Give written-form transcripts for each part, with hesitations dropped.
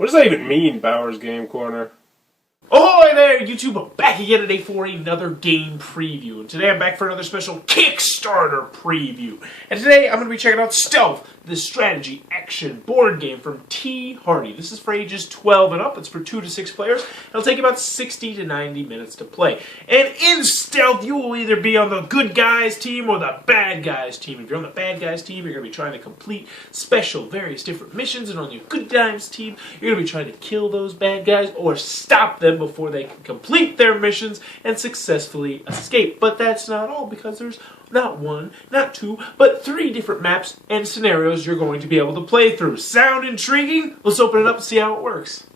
What does that even mean, Bauer's Game Corner? Ahoy there, YouTube! I'm back again today for another game preview. And today I'm back for another special Kickstarter preview. And today I'm going to be checking out Stealth, the strategy action board game from T. Hardy. This is for ages 12 and up. It's for 2 to 6 players. It'll take about 60 to 90 minutes to play. And in Stealth, you will either be on the good guys team or the bad guys team. If you're on the bad guys team, you're going to be trying to complete special, various different missions. And on your good guys team, you're going to be trying to kill those bad guys or stop them before they can complete their missions and successfully escape. But that's not all, because there's not one, not two, but 3 different maps and scenarios you're going to be able to play through. Sound intriguing? Let's open it up and see how it works.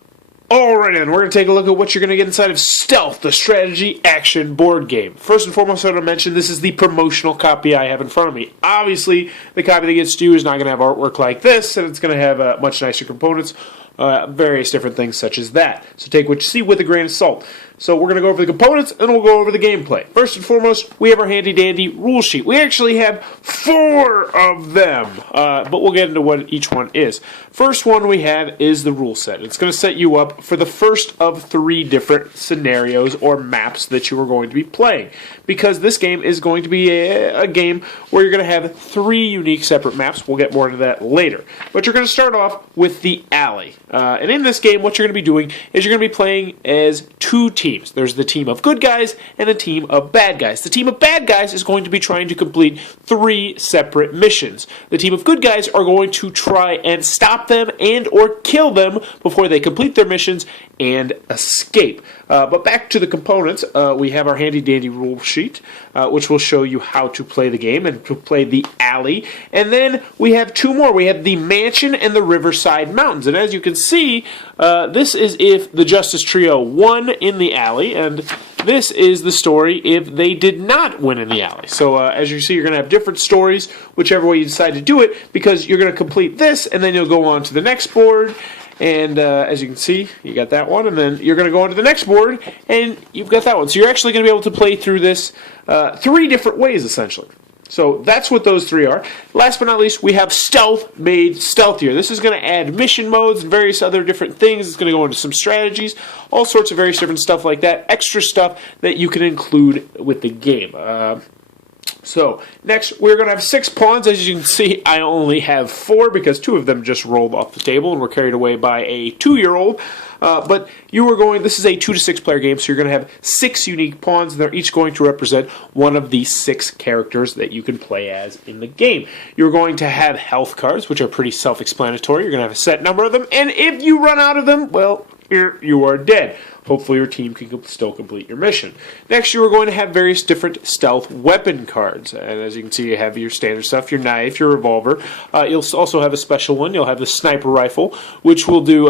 Alright, then, we're going to take a look at what you're going to get inside of Stealth, the strategy action board game. First and foremost, I want to mention this is the promotional copy I have in front of me. Obviously, the copy that gets to you is not going to have artwork like this, and it's going to have much nicer components. Various different things such as that. So take what you see with a grain of salt. So we're going to go over the components and we'll go over the gameplay. First and foremost, we have our handy dandy rule sheet. We actually have 4 of them, but we'll get into what each one is. First one we have is the rule set. It's going to set you up for the first of 3 different scenarios or maps that you are going to be playing. Because this game is going to be a game where you're going to have 3 unique separate maps. We'll get more into that later. But you're going to start off with the alley. And in this game, what you're going to be doing is you're going to be playing as 2 teams. There's the team of good guys and a team of bad guys. The team of bad guys is going to be trying to complete 3 separate missions. The team of good guys are going to try and stop them and or kill them before they complete their missions and escape. But back to the components, we have our handy dandy rule sheet, which will show you how to play the game and to play the alley. And then we have 2 more. We have the mansion and the riverside mountains. And as you can see, this is if the Justice Trio won in the alley, and this is the story if they did not win in the alley. So as you see, you're going to have different stories, whichever way you decide to do it, because you're going to complete this, and then you'll go on to the next board. And as you can see, you got that one, and then you're going to go on to the next board, and you've got that one. So you're actually going to be able to play through this 3 different ways, essentially. So that's what those 3 are. Last but not least, we have Stealth made stealthier. This is going to add mission modes and various other different things. It's going to go into some strategies, all sorts of various different stuff like that, extra stuff that you can include with the game. So, next, we're going to have 6 pawns. As you can see, I only have 4 because 2 of them just rolled off the table and were carried away by a 2-year-old. But this is a 2 to 6 player game, so you're going to have 6 unique pawns, and they're each going to represent one of the 6 characters that you can play as in the game. You're going to have health cards, which are pretty self-explanatory. You're going to have a set number of them, and if you run out of them, well, you are dead. Hopefully your team can still complete your mission. Next, you are going to have various different stealth weapon cards. And as you can see, you have your standard stuff, your knife, your revolver. You'll also have a special one. You'll have the sniper rifle, which will do,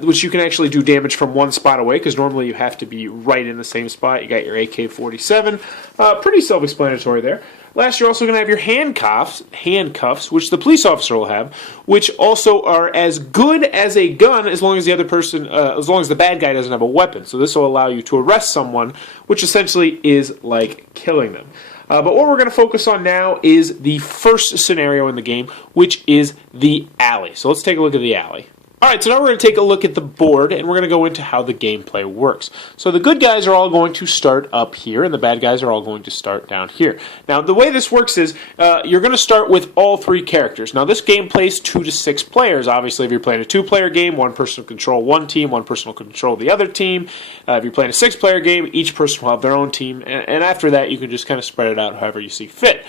which you can actually do damage from 1 spot away, because normally you have to be right in the same spot. You got your AK-47. Pretty self-explanatory there. Last, you're also going to have your handcuffs, which the police officer will have, which also are as good as a gun as long as the other person, as long as the bad guy doesn't have a weapon. So this will allow you to arrest someone, which essentially is like killing them. But what we're going to focus on now is the first scenario in the game, which is the alley. So let's take a look at the alley. Alright, so now we're going to take a look at the board, and we're going to go into how the gameplay works. So the good guys are all going to start up here, and the bad guys are all going to start down here. Now, the way this works is, you're going to start with all 3 characters. Now, this game plays 2 to 6 players. Obviously, if you're playing a 2-player game, one person will control one team, one person will control the other team. If you're playing a 6-player game, each person will have their own team, and after that, you can just kind of spread it out however you see fit.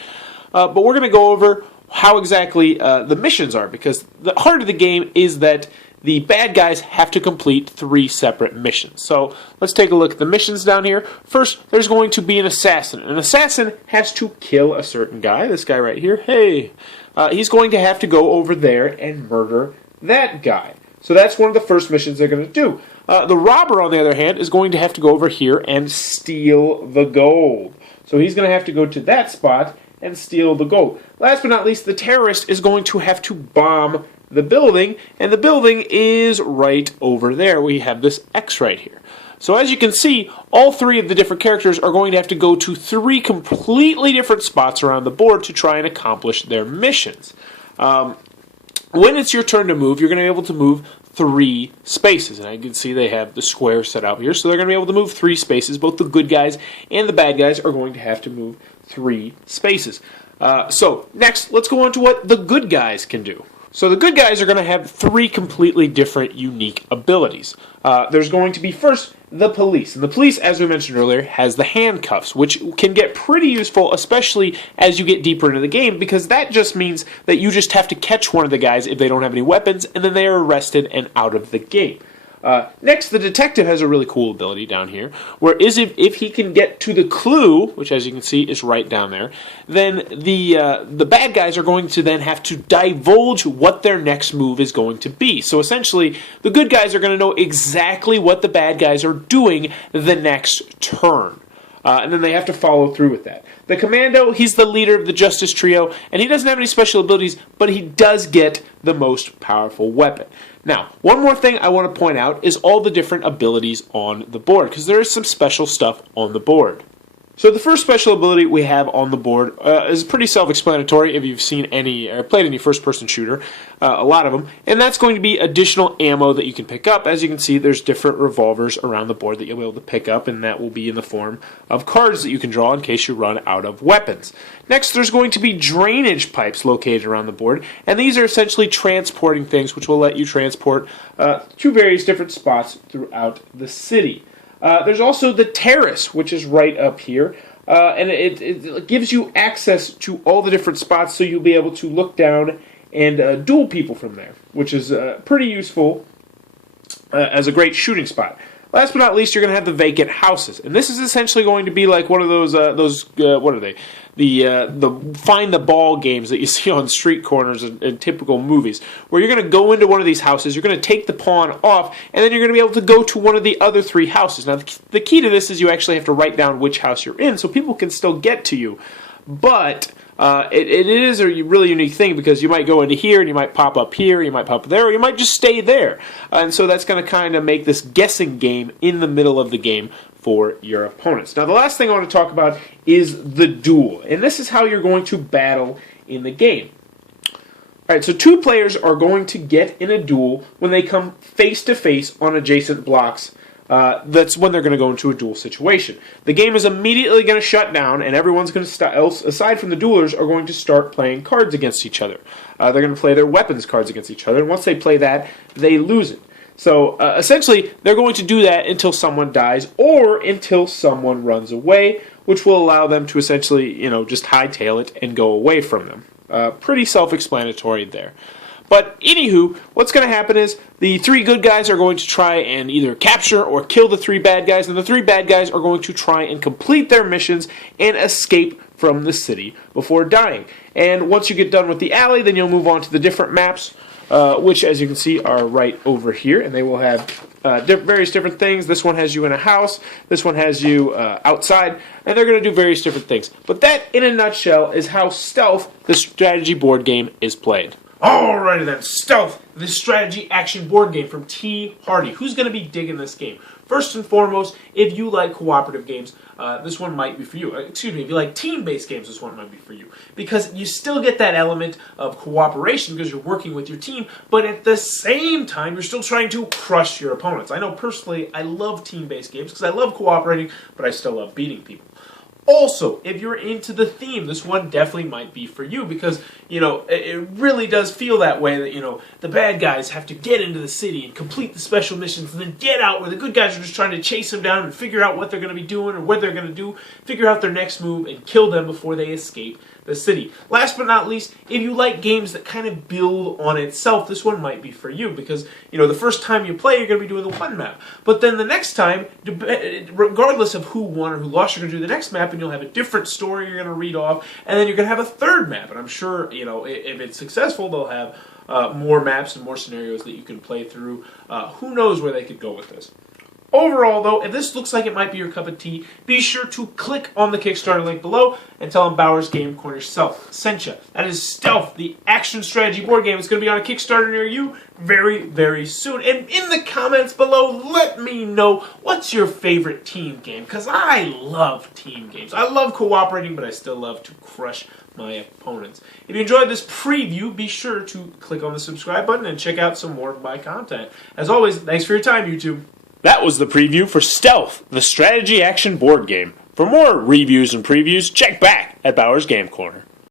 But we're going to go over how exactly the missions are, because the heart of the game is that the bad guys have to complete 3 separate missions. So let's take a look at the missions down here. First, there's going to be an assassin. An assassin has to kill a certain guy. This guy right here. Hey, he's going to have to go over there and murder that guy. So that's one of the first missions they're going to do. The robber, on the other hand, is going to have to go over here and steal the gold. So he's going to have to go to that spot and steal the gold. Last but not least, the terrorist is going to have to bomb the building, and the building is right over there. We have this X right here. So as you can see, all 3 of the different characters are going to have to go to 3 completely different spots around the board to try and accomplish their missions. When it's your turn to move, you're going to be able to move 3 spaces. And I can see they have the square set out here, so they're going to be able to move 3 spaces. Both the good guys and the bad guys are going to have to move 3 spaces. So next, let's go on to what the good guys can do. So the good guys are going to have 3 completely different, unique abilities. There's going to be first the police. And the police, as we mentioned earlier, has the handcuffs, which can get pretty useful, especially as you get deeper into the game, because that just means that you just have to catch one of the guys if they don't have any weapons, and then they are arrested and out of the game. Next, the detective has a really cool ability down here, where if he can get to the clue, which as you can see is right down there, then the bad guys are going to then have to divulge what their next move is going to be. So essentially, the good guys are going to know exactly what the bad guys are doing the next turn. And then they have to follow through with that. The Commando, he's the leader of the Justice Trio, and he doesn't have any special abilities, but he does get the most powerful weapon. Now, one more thing I want to point out is all the different abilities on the board, because there is some special stuff on the board. So the first special ability we have on the board is pretty self-explanatory if you've seen any or played any first-person shooter, a lot of them, and that's going to be additional ammo that you can pick up. As you can see, there's different revolvers around the board that you'll be able to pick up, and that will be in the form of cards that you can draw in case you run out of weapons. Next, there's going to be drainage pipes located around the board, and these are essentially transporting things, which will let you transport to various different spots throughout the city. There's also the terrace, which is right up here, and it gives you access to all the different spots, so you'll be able to look down and duel people from there, which is pretty useful as a great shooting spot. Last but not least, you're going to have the vacant houses, and this is essentially going to be like one of those what are they? The find the ball games that you see on street corners in typical movies, where you're going to go into one of these houses, you're going to take the pawn off, and then you're going to be able to go to one of the other 3 houses. Now, the key to this is you actually have to write down which house you're in, so people can still get to you, but it is a really unique thing, because you might go into here and you might pop up here, you might pop there, or you might just stay there. And so that's going to kind of make this guessing game in the middle of the game for your opponents. Now, the last thing I want to talk about is the duel, and this is how you're going to battle in the game. Alright, so 2 players are going to get in a duel when they come face to face on adjacent blocks. That's when they're going to go into a duel situation. The game is immediately going to shut down, and everyone's going to aside from the duelers, are going to start playing cards against each other. They're going to play their weapons cards against each other, and once they play that, they lose it. So essentially, they're going to do that until someone dies or until someone runs away, which will allow them to essentially, just hightail it and go away from them. Pretty self-explanatory there. But anywho, what's going to happen is the 3 good guys are going to try and either capture or kill the 3 bad guys, and the 3 bad guys are going to try and complete their missions and escape from the city before dying. And once you get done with the alley, then you'll move on to the different maps, which, as you can see, are right over here, and they will have various different things. This one has you in a house, this one has you outside, and they're going to do various different things. But that, in a nutshell, is how Stealth, the strategy board game, is played. Alrighty then, Stealth, the strategy action board game from T. Hardy. Who's going to be digging this game? First and foremost, if you like cooperative games, this one might be for you. Excuse me, if you like team-based games, this one might be for you. Because you still get that element of cooperation because you're working with your team, but at the same time, you're still trying to crush your opponents. I know personally, I love team-based games because I love cooperating, but I still love beating people. Also, if you're into the theme, this one definitely might be for you because, it really does feel that way that, the bad guys have to get into the city and complete the special missions and then get out where the good guys are just trying to chase them down and figure out what they're going to be doing or what they're going to do, figure out their next move and kill them before they escape the city. Last but not least, if you like games that kind of build on itself, this one might be for you because, the first time you play, you're going to be doing the one map. But then the next time, regardless of who won or who lost, you're going to do the next map and you'll have a different story you're going to read off, and then you're going to have a third map. And I'm sure, if it's successful, they'll have more maps and more scenarios that you can play through. Who knows where they could go with this. Overall, though, if this looks like it might be your cup of tea, be sure to click on the Kickstarter link below and tell them Bowers Game Corner sent you. That is Stealth, the action strategy board game. It's going to be on a Kickstarter near you very, very soon. And in the comments below, let me know what's your favorite team game, because I love team games. I love cooperating, but I still love to crush my opponents. If you enjoyed this preview, be sure to click on the subscribe button and check out some more of my content. As always, thanks for your time, YouTube. That was the preview for Stealth, the strategy action board game. For more reviews and previews, check back at Bauer's Game Corner.